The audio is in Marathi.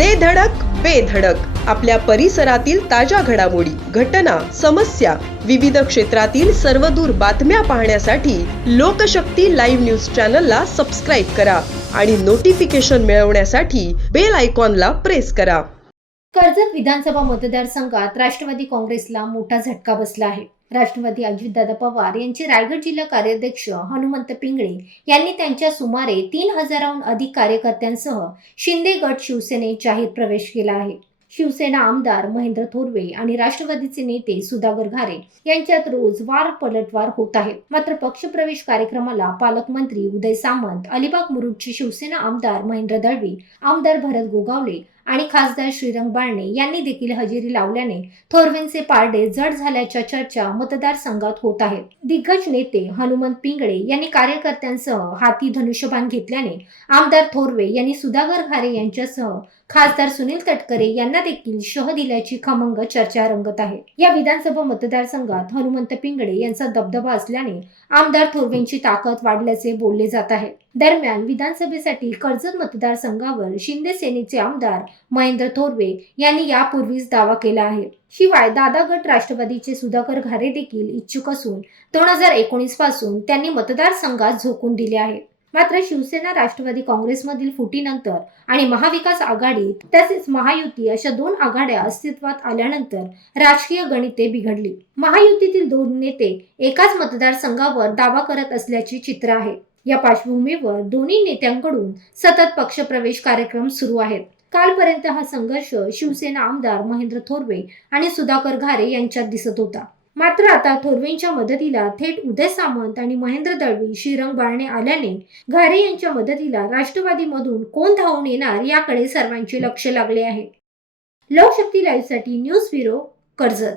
दे धडक बेधडक आपल्या परिसरातील ताज्या घडामोडी घटना समस्या विविध क्षेत्रातील सर्वदूर बातम्या पाहण्यासाठी लोकशक्ती लाईव्ह न्यूज चॅनलला सबस्क्राईब करा आणि नोटिफिकेशन मिळवण्यासाठी बेल आयकॉनला प्रेस करा. कर्जत विधानसभा मतदारसंघात राष्ट्रवादी काँग्रेसला मोठा झटका बसला आहे. राष्ट्रवादी अजितदादा पवार यांचे रायगड जिल्हा कार्याध्यक्ष हनुमंत पिंगळे यांनी त्यांच्या सुमारे तीन हजाराहून अधिक कार्यकर्त्यांसह शिंदे गट शिवसेनेत जाहीर प्रवेश केला आहे. शिवसेना आमदार महेंद्र थोरवे आणि राष्ट्रवादीचे नेते सुधाकर घारे यांच्यात रोज वार पलटवार होत आहे. मात्र पक्षप्रवेश कार्यक्रमाला पालकमंत्री उदय सामंत अलिबाग मुरुडचे शिवसेना आमदार महेंद्र दळवी आमदार भरत गोगावले आणि खासदार श्रीरंग बाळणे यांनी देखील हजेरी लावल्याने थोरवेंचे पारडे जड झाल्याच्या चर्चा मतदारसंघात होत आहेत. दिग्गज नेते हनुमंत पिंगळे यांनी कार्यकर्त्यांसह हाती धनुष्यबाण घेतल्याने आमदार थोरवे यांनी सुधाकर घारे यांच्यासह खासदार सुनील तटकरे यांना देखील शह दिल्याची खमंग चर्चा रंगत आहे. या विधानसभा मतदारसंघात हनुमंत पिंगळे यांचा दबदबा असल्याने आमदार थोरवेंची ताकद वाढल्याचे बोलले जात आहे. दरम्यान विधानसभेसाठी कर्जत मतदारसंघावर शिंदे सेनेचे आमदार महेंद्र थोरवे यांनी यापूर्वीच दावा केला आहे. शिवाय दादा गट राष्ट्रवादीचे सुधाकर घारे देखील इच्छुक असून दोन हजार एकोणीसपासून त्यांनी मतदारसंघात झोकून दिले आहे. मात्र शिवसेना राष्ट्रवादी काँग्रेसमधील फुटीनंतर आणि महाविकास आघाडी तसेच महायुती अशा दोन आघाड्या अस्तित्वात आल्यानंतर राजकीय गणिते बिघडली. महायुतीतील दोन नेते एकाच मतदारसंघावर दावा करत असल्याचे चित्र आहे. या पार्श्वभूमीवर दोन्ही नेत्यांकडून सतत पक्षप्रवेश कार्यक्रम सुरू आहेत. कालपर्यंत हा संघर्ष शिवसेना आमदार महेंद्र थोरवे आणि सुधाकर घारे यांच्यात दिसत होता. मात्र आता थोरवेंच्या मदतीला थेट उदय सामंत आणि महेंद्र दळवी श्रीरंग बाळणे आल्याने घारे यांच्या मदतीला राष्ट्रवादीमधून कोण धावून येणार याकडे सर्वांचे लक्ष लागले आहे. लोकशक्ती लाईव्हसाठी न्यूज ब्युरो कर्जत.